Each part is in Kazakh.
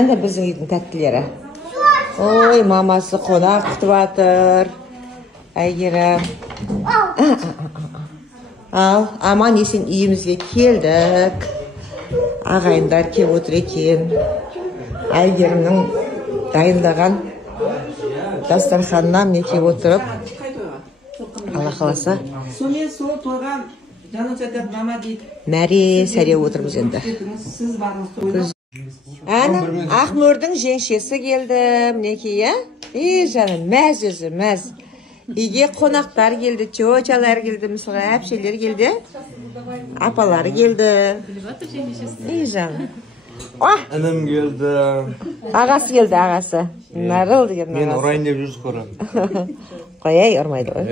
Анда біздің үйдің тәттілері. Ой, мамасы қонақ күтіп жатыр. Әйгерім. Ал, аман есен үйімізге келдік. Ағайындар кеп отыр екен. Әйгерімнің дайындаған дастарханына міне кеп отырып. Алла қаласа. Сонымен сол тойған жанын жатып мама дейді. Мәре сәре отырмыз енді. Сіз барыңыз. Әні, Ақмөрдің жеңшесі келді, мінекей, ә? Жаным, мәз өзі, мәз. Үйге қонақтар келді, чочалар келді, мысалға әпшелер келді, апалары келді. Жаным. Інім келді. Ағасы келді, ағасы. Нарыл деген ағасы. Мен ұрайын деп жүрсіз қора. Қойай, ұрмайды ғой.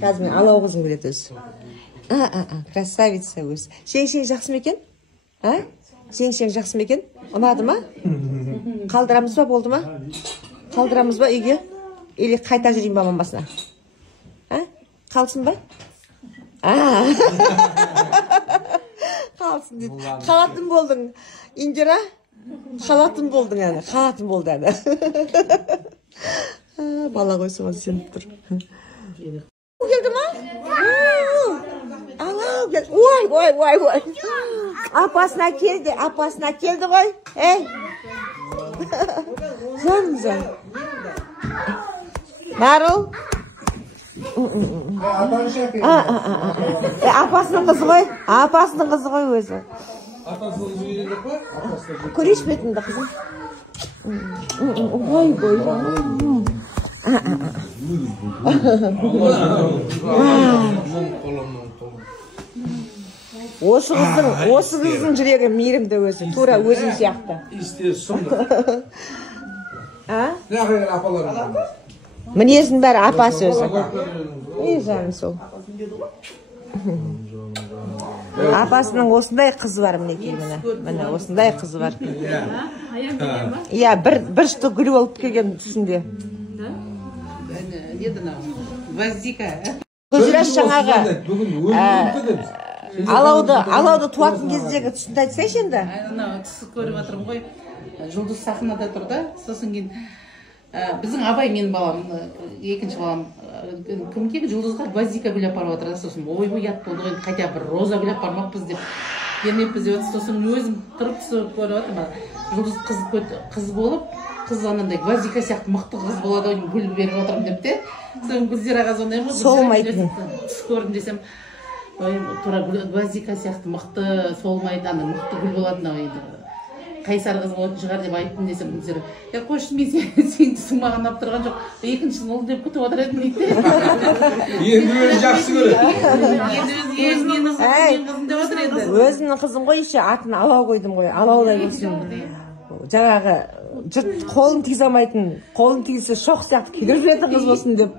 Қазір мен алау қызым келеді өзі. Красавица өзі. Жеңшең жақсы ма екен? Жеңшең жақсы ма екен? Ұнады ма? Қалдырамыз ба, болды ма? Қалдырамыз ба үйге? Или қайта жүрейін ба мамасына? Қалсын ба? Қалсын дейді. Қалатын болдың. Индира? Қалатын болдың әні. Қалатын болды әні. Бала ғой соған сеніп тұр. Келді ма? Алау келді. Ой. Апасына келді ғой. Жан. Нарыл. Апасының қызы ғой өзі. Көреш бетіңді қызым. Ой. Осы қыздың жүрегі мейірімді өзі, тура өзім сияқты. Мінездің бәрі апасы өзі. Жаным сол. Апасының осындай қызы бар, мінекей міне, осындай қызы бар. Иә, бір шты гүл болып келген түсінде. Көзіраш жаңағы алауды туатын кездегі түсінді айтсайшы енді? Түсі көріп жатырмын ғой, жұлдыз сахнада тұр да, сосын кейін біздің абай менің балам, екінші балам, кімге жұлдызға гвоздика гүл апарып жатыр да, сосын ой ұят болды ғой, қайта бір роза гүл апармақпыз деп бермеппіз деп жатыр, сосын өзім тұрып түсі көріп жатырмын, жұлдыз қыз болып, қыз анандай гвоздика сияқты мықты қыз болады ғой, гүл беріп отырмын деп те, сосын Гүлзираға сондай ғой, солмайтын түс көрдім десем, тура гвоздика сияқты мықты солмайды, мықты гүл болады енді. Қайсар қыз болатын шығар деп айттым десем, Гүлзира, қойшы мен сен түсің маған алып тұрған жоқ, екіншісін ол деп күтіп отыр едім дейді. Енді өзі жақсы көреді. Енді өзінің қызым деп отыр еді. Өзінің қызым ғой, еще атын Алау қойдым ғой, Алаудай болсын. Жаңағы жұрт қолын тигізе алмайтын, қолын тигізсе шоқ сияқты күйдіріп жүретін қыз болсын деп.